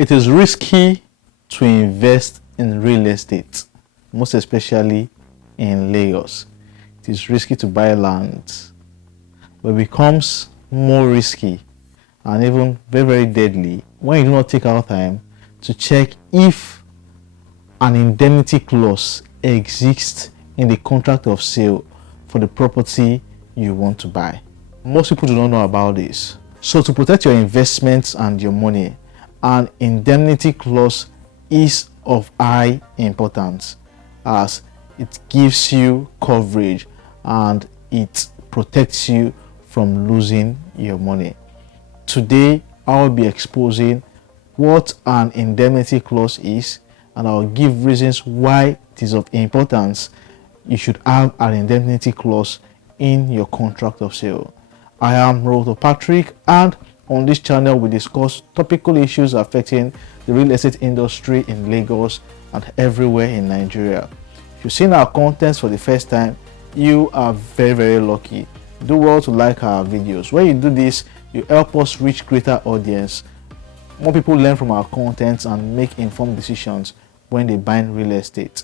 It is risky to invest in real estate, most especially in Lagos. It is risky to buy land, but it becomes more risky and even very, very deadly when you do not take our time to check if an indemnity clause exists in the contract of sale for the property you want to buy. Most people do not know about this. So to protect your investments and your money, an indemnity clause is of high importance, as it gives you coverage and it protects you from losing your money. Today, I will be exposing what an indemnity clause is, and I will give reasons why it is of importance you should have an indemnity clause in your contract of sale. I am Roto Patrick, and on this channel we discuss topical issues affecting the real estate industry in Lagos and everywhere in Nigeria. If you've seen our contents for the first time, you are very, very lucky. Do well to like our videos. When you do this, you help us reach greater audience. More people learn from our contents and make informed decisions when they buy real estate.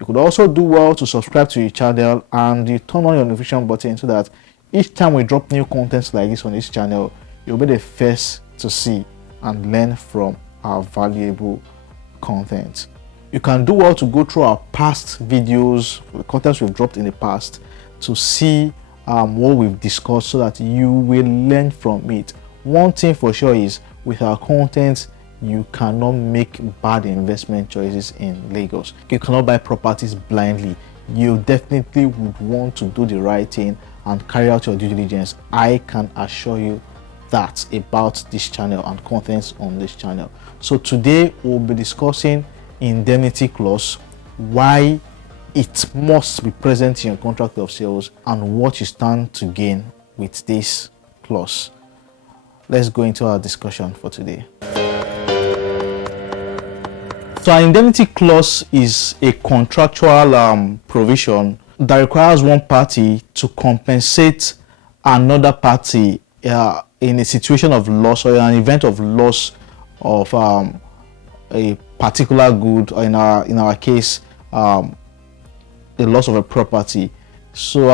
You could also do well to subscribe to your channel and you turn on your notification button so that each time we drop new contents like this on this channel, you'll be the first to see and learn from our valuable content. You can do well to go through our past videos, the contents we've dropped in the past, to see what we've discussed so that you will learn from it. One thing for sure is, with our content, you cannot make bad investment choices in Lagos. You cannot buy properties blindly. You definitely would want to do the right thing and carry out your due diligence. I can assure you that about this channel and contents on this channel. So today we'll be discussing indemnity clause, why it must be present in your contract of sales, and what you stand to gain with this clause. Let's go into our discussion for today. So an indemnity clause is a contractual provision that requires one party to compensate another party in a situation of loss or in an event of loss of a particular good, or in our case, the loss of a property. So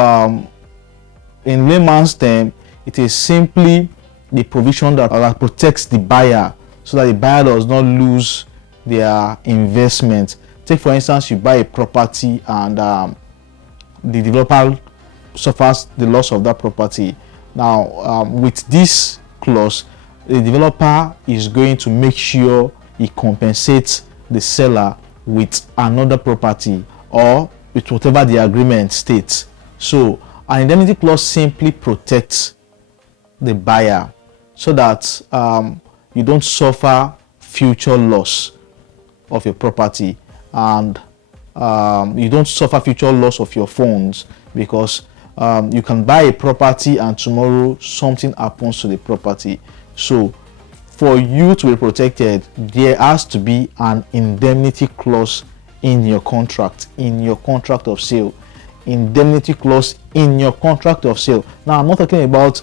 in layman's term, it is simply the provision that protects the buyer so that the buyer does not lose their investment. Take for instance, you buy a property and the developer suffers the loss of that property. Now with this clause, the developer is going to make sure he compensates the seller with another property or with whatever the agreement states. So an indemnity clause simply protects the buyer so that you don't suffer future loss of your property, and you don't suffer future loss of your funds, because you can buy a property and tomorrow something happens to the property. So for you to be protected, there has to be an indemnity clause in your contract, of sale. Indemnity clause in your contract of sale. Now I'm not talking about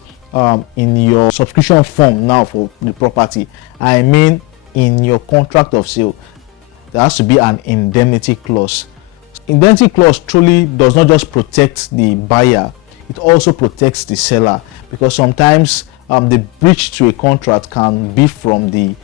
in your subscription form now for the property. I mean in your contract of sale, there has to be an indemnity clause. Indemnity clause truly does not just protect the buyer, it also protects the seller, because sometimes the breach to a contract can be from the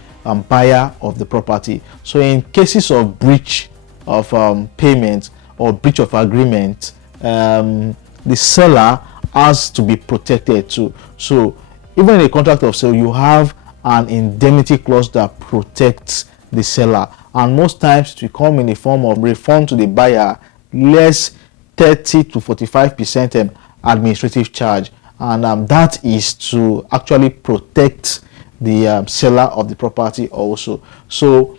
buyer of the property. So in cases of breach of payment or breach of agreement, the seller has to be protected too. So even in a contract of sale, you have an indemnity clause that protects the seller, and most times it will come in the form of refund to the buyer less 30 to 45% administrative charge, and that is to actually protect the seller of the property also. So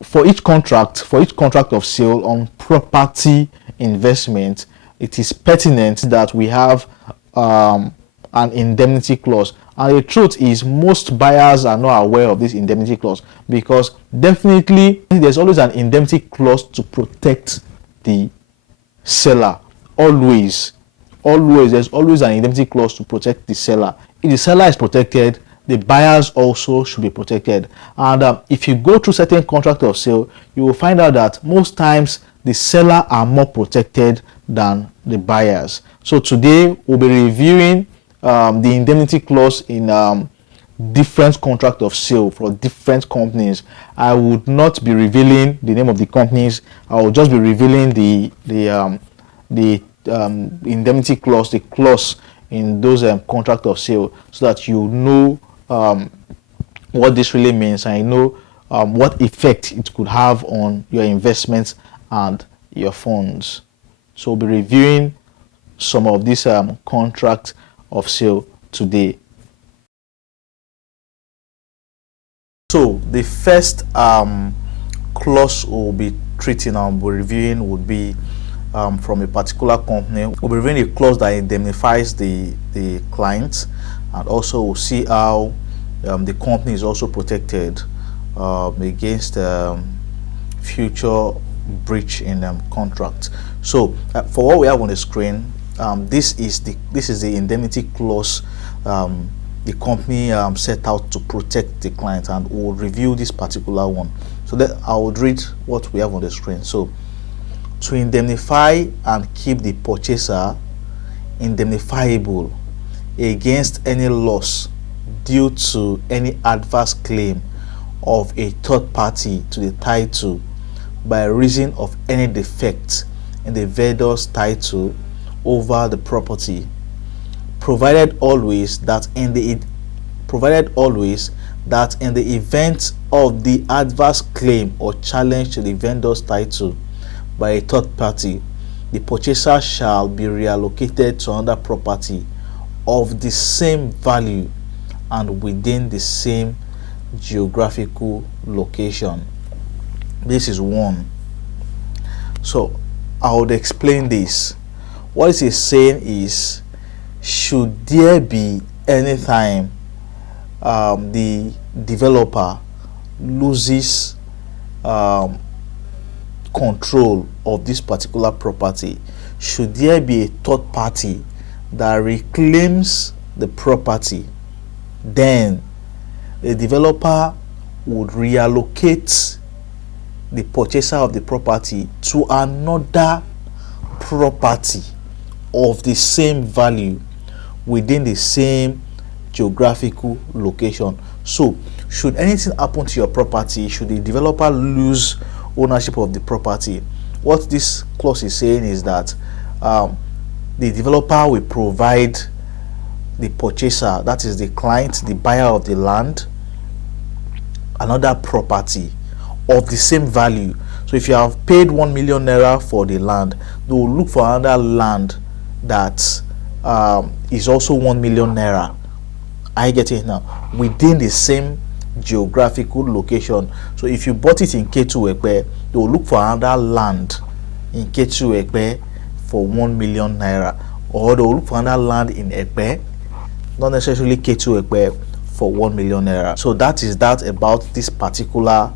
for each contract of sale on property investment, it is pertinent that we have an indemnity clause. And the truth is, most buyers are not aware of this indemnity clause, because definitely there's always an indemnity clause to protect the seller. Always there's always an indemnity clause to protect the seller. If the seller is protected, the buyers also should be protected. And if you go through certain contract of sale, you will find out that most times the seller are more protected than the buyers. So today we'll be reviewing the indemnity clause in different contract of sale for different companies. I would not be revealing the name of the companies. I will just be revealing the indemnity clause, the clause in those contract of sale, so that you know what this really means, and you know what effect it could have on your investments and your funds. So we'll be reviewing some of these contract of sale today. So the first clause we'll be treating and reviewing would be from a particular company. We'll be reviewing a clause that indemnifies the client, and also we'll see how the company is also protected against future breach in contract. So for what we have on the screen, this is the indemnity clause the company set out to protect the client, and we'll review this particular one. So that I would read what we have on the screen. So, to indemnify and keep the purchaser indemnifiable against any loss due to any adverse claim of a third party to the title by reason of any defect in the vendor's title over the property, provided always that in the event of the adverse claim or challenge to the vendor's title by a third party, the purchaser shall be reallocated to another property of the same value and within the same geographical location. This is one. So I would explain this. What it is saying is, should there be any time the developer loses control of this particular property, should there be a third party that reclaims the property, then the developer would reallocate the purchaser of the property to another property of the same value within the same geographical location. So should anything happen to your property, should the developer lose ownership of the property, what this clause is saying is that the developer will provide the purchaser, that is the client, the buyer of the land, another property of the same value. So if you have paid 1 million naira for the land, they will look for another land that is also 1 million naira. I get it now, within the same geographical location. So if you bought it in Ketu Ekpe, they will look for another land in Ketu Ekpe for 1 million naira, or they will look for another land in Ekpe, not necessarily Ketu Ekpe, for 1 million naira. So that is that about this particular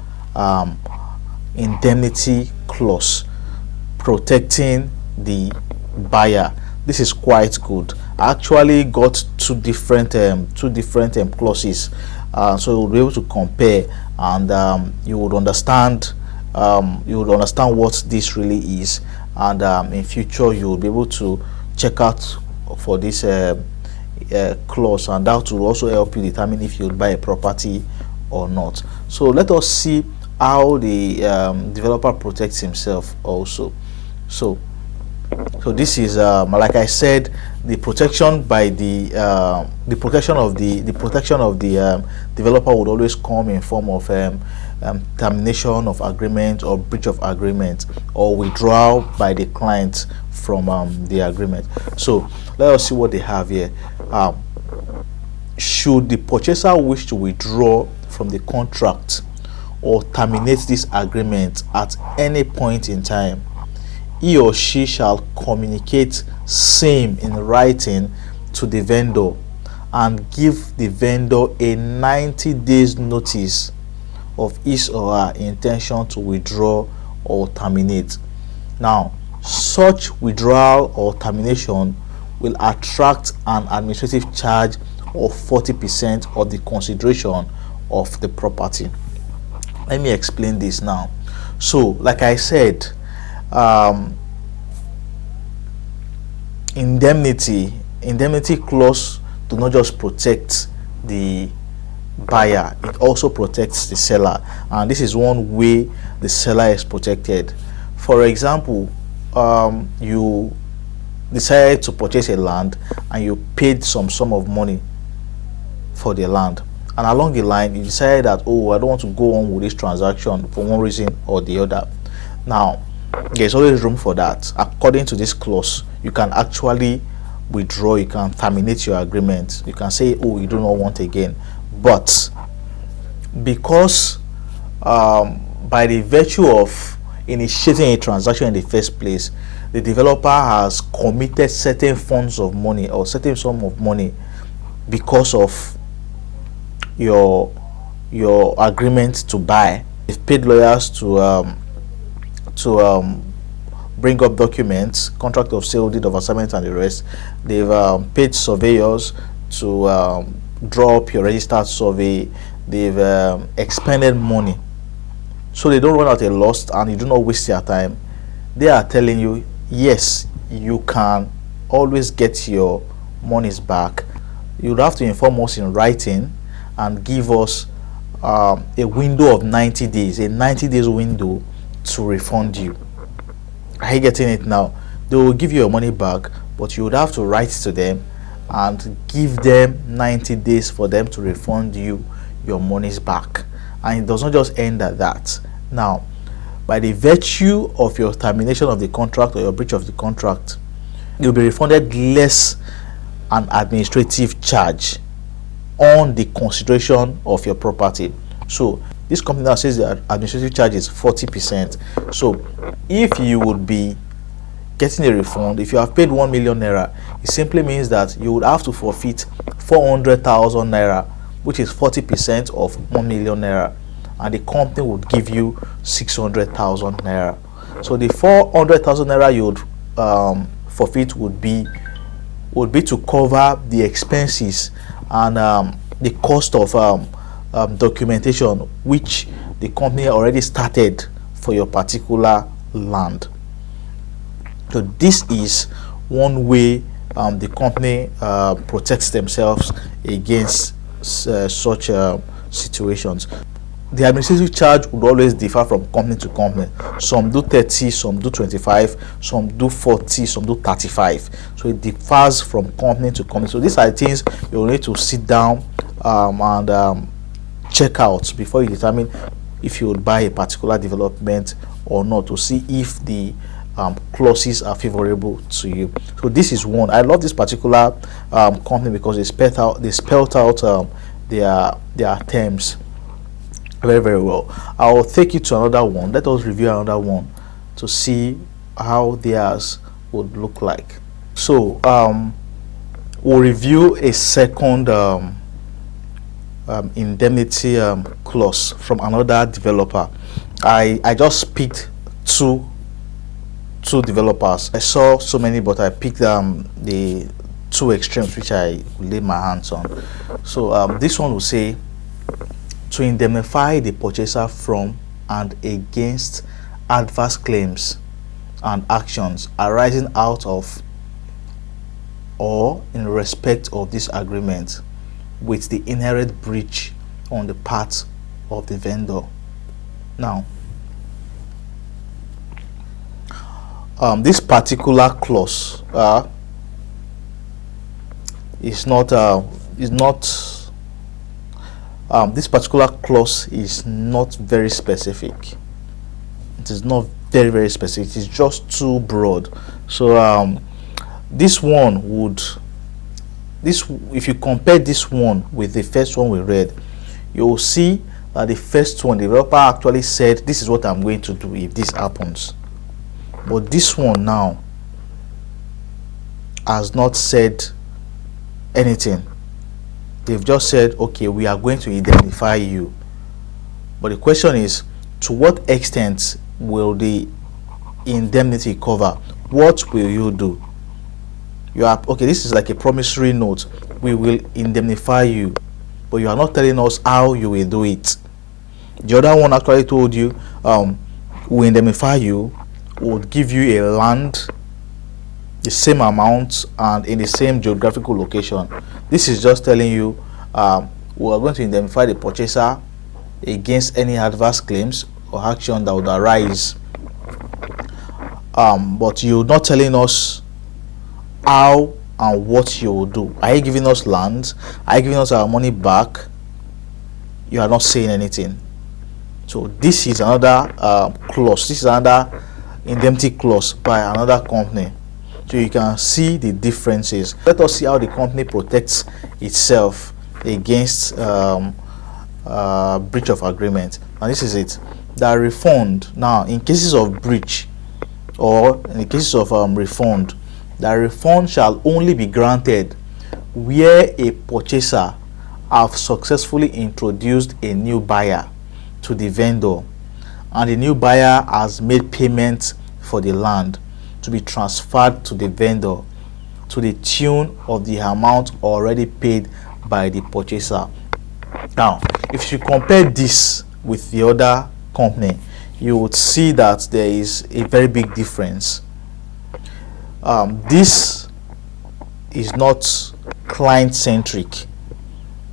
indemnity clause protecting the buyer. This is quite good. I actually got two different clauses, so you'll be able to compare, and you would understand what this really is, and in future you will be able to check out for this clause, and that will also help you determine if you'll buy a property or not. So let us see how the developer protects himself also. So this is like I said, the protection by the protection of the developer would always come in form of termination of agreement, or breach of agreement, or withdrawal by the client from the agreement. So let us see what they have here. Should the purchaser wish to withdraw from the contract or terminate this agreement at any point in time, he or she shall communicate same in writing to the vendor and give the vendor a 90 days notice of his or her intention to withdraw or terminate. Now, such withdrawal or termination will attract an administrative charge or 40% of the consideration of the property. Let me explain this now. So, like I said, indemnity clause do not just protect the buyer, it also protects the seller, and this is one way the seller is protected. For example, you decided to purchase a land and you paid some sum of money for the land, and along the line you decided that, oh, I don't want to go on with this transaction for one reason or the other. Now there's always room for that. According to this clause, you can actually withdraw, you can terminate your agreement, you can say, oh, you do not want again. But because by the virtue of initiating a transaction in the first place, the developer has committed certain funds of money or certain sum of money because of your agreement to buy. They've paid lawyers to bring up documents, contract of sale, deed of assignment, and the rest. They've paid surveyors to draw up your registered survey. They've expended money, so they don't run out a loss and you do not waste your time. They are telling you, yes, you can always get your monies back. You'd have to inform us in writing and give us a window of 90 days, a 90 days window to refund you. Are you getting it now? They will give you your money back, but you would have to write to them and give them 90 days for them to refund you your monies back. And it does not just end at that. Now, by the virtue of your termination of the contract or your breach of the contract, you'll be refunded less an administrative charge on the consideration of your property. So this company now says the administrative charge is 40%. So if you would be getting a refund, if you have paid 1 million naira, it simply means that you would have to forfeit 400,000 naira, which is 40% of 1 million naira, and the company would give you 600,000 naira. So the 400,000 naira you would forfeit would be to cover the expenses and the cost of documentation which the company already started for your particular land. So this is one way the company protects themselves against such situations. The administrative charge would always differ from company to company. Some do 30, some do 25, some do 40, some do 35. So it differs from company to company. So these are things you'll need to sit down and check out before you determine if you would buy a particular development or not, to see if the clauses are favorable to you. So this is one. I love this particular company because they spelled out their terms very, very well. I'll take you to another one. Let us review another one to see how theirs would look like. So we'll review a second indemnity clause from another developer. I just picked two developers. I saw so many, but I picked the two extremes which I laid my hands on. So this one will say, to indemnify the purchaser from and against adverse claims and actions arising out of or in respect of this agreement with the inherent breach on the part of the vendor. Now, this particular clause this particular clause is not very specific. It is not very, very specific. It is just too broad. So if you compare this one with the first one we read, you will see that the first one, the developer actually said, this is what I'm going to do if this happens. But this one now has not said anything. They've just said, okay, we are going to indemnify you. But the question is, to what extent will the indemnity cover? What will you do? You are okay, this is like a promissory note. we will indemnify you, but you are not telling us how you will do it. The other one actually told you, we indemnify you, would give you a land, the same amount, and in the same geographical location. This is just telling you, we are going to indemnify the purchaser against any adverse claims or action that would arise. But you're not telling us how and what you will do. Are you giving us land? Are you giving us our money back? You are not saying anything. So this is another clause. This is another indemnity clause by another company. So you can see the differences. Let us see how the company protects itself against breach of agreement. And this is it. The refund. Now, in cases of breach or in the cases of refund, the refund shall only be granted where a purchaser have successfully introduced a new buyer to the vendor, and the new buyer has made payment for the land to be transferred to the vendor to the tune of the amount already paid by the purchaser. Now, if you compare this with the other company, you would see that there is a very big difference. This is not client-centric.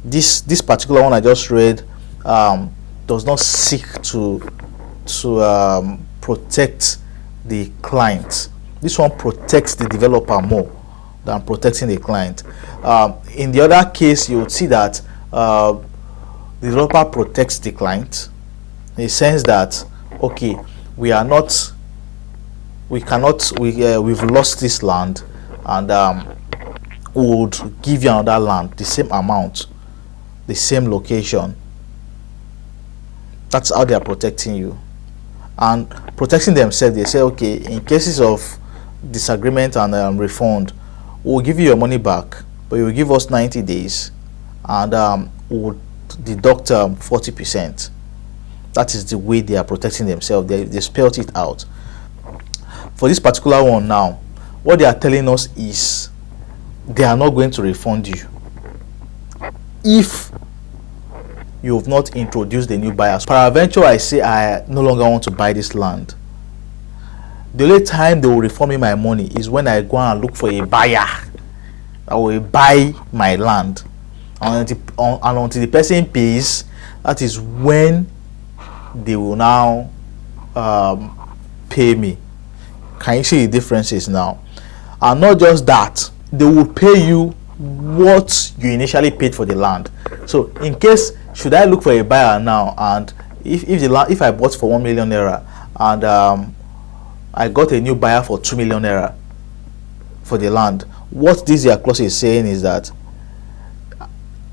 This particular one I just read does not seek to protect the client. This one protects the developer more than protecting the client. In the other case, you would see that the developer protects the client in the sense that, okay, we've lost this land, and we would give you another land, the same amount, the same location. That's how they are protecting you. And protecting themselves, they say, okay, in cases of disagreement and refund, we'll give you your money back, but you will give us 90 days, and we'll deduct 40%. That is the way they are protecting themselves. They spelled it out. For this particular one now, what they are telling us is they are not going to refund you if you have not introduced the new buyers. Peradventure, I say I no longer want to buy this land. The only time they will refund me my money is when I go and look for a buyer that will buy my land. And until the person pays, that is when they will now pay me. Can you see the differences now? And not just that, they will pay you what you initially paid for the land. So in case, should I look for a buyer now, and if I bought for 1 million naira and I got a new buyer for 2 million naira for the land, what this year clause is saying is that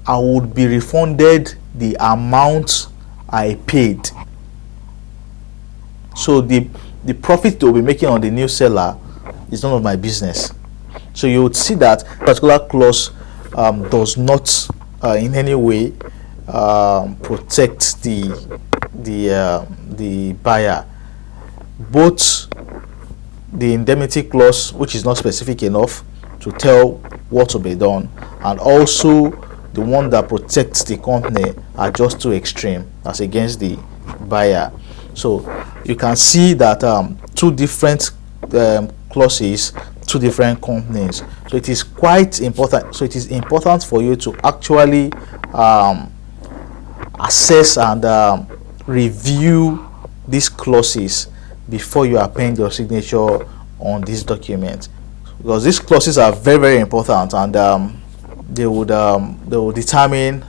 I would be refunded the amount I paid. So the profit they'll be making on the new seller is none of my business. So you would see that particular clause does not in any way protect the buyer. Both the indemnity clause, which is not specific enough to tell what to be done, and also the one that protects the company, are just too extreme as against the buyer. So you can see that two different clauses, two different companies. So it is quite important. So it is important for you to actually assess and review these clauses before you append your signature on this document, because these clauses are very, very important, and they will determine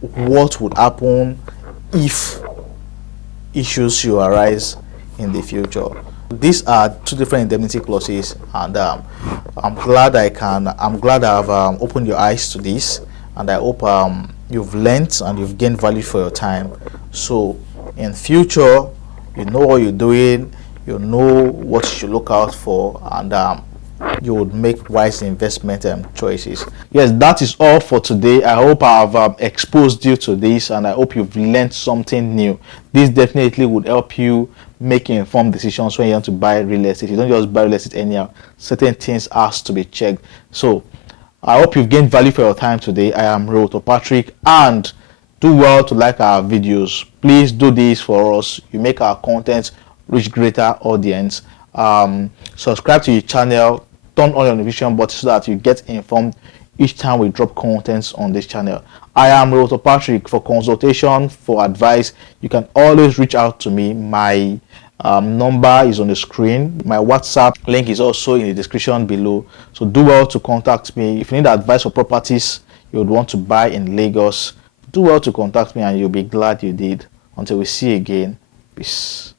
what would happen if issues should arise in the future. These are two different indemnity clauses, and I'm glad I've opened your eyes to this, and I hope you've learned and you've gained value for your time. So in future, you know what you're doing, you know what you should look out for, and you would make wise investment choices. Yes, that is all for today. I hope I've exposed you to this, and I hope you've learned something new. This definitely would help you make informed decisions when you want to buy real estate. You don't just buy real estate anyhow. Certain things has to be checked. So I hope you've gained value for your time today. I am Roto Patrick, and do well to like our videos. Please do this for us. You make our content reach greater audience. Subscribe to your channel, turn on your notification button so that you get informed each time we drop contents on this channel. I am Roto Patrick. For consultation, for advice, you can always reach out to me. My number is on the screen. My WhatsApp link is also in the description below. So do well to contact me. If you need advice for properties you would want to buy in Lagos, do well to contact me and you'll be glad you did. Until we see you again, peace.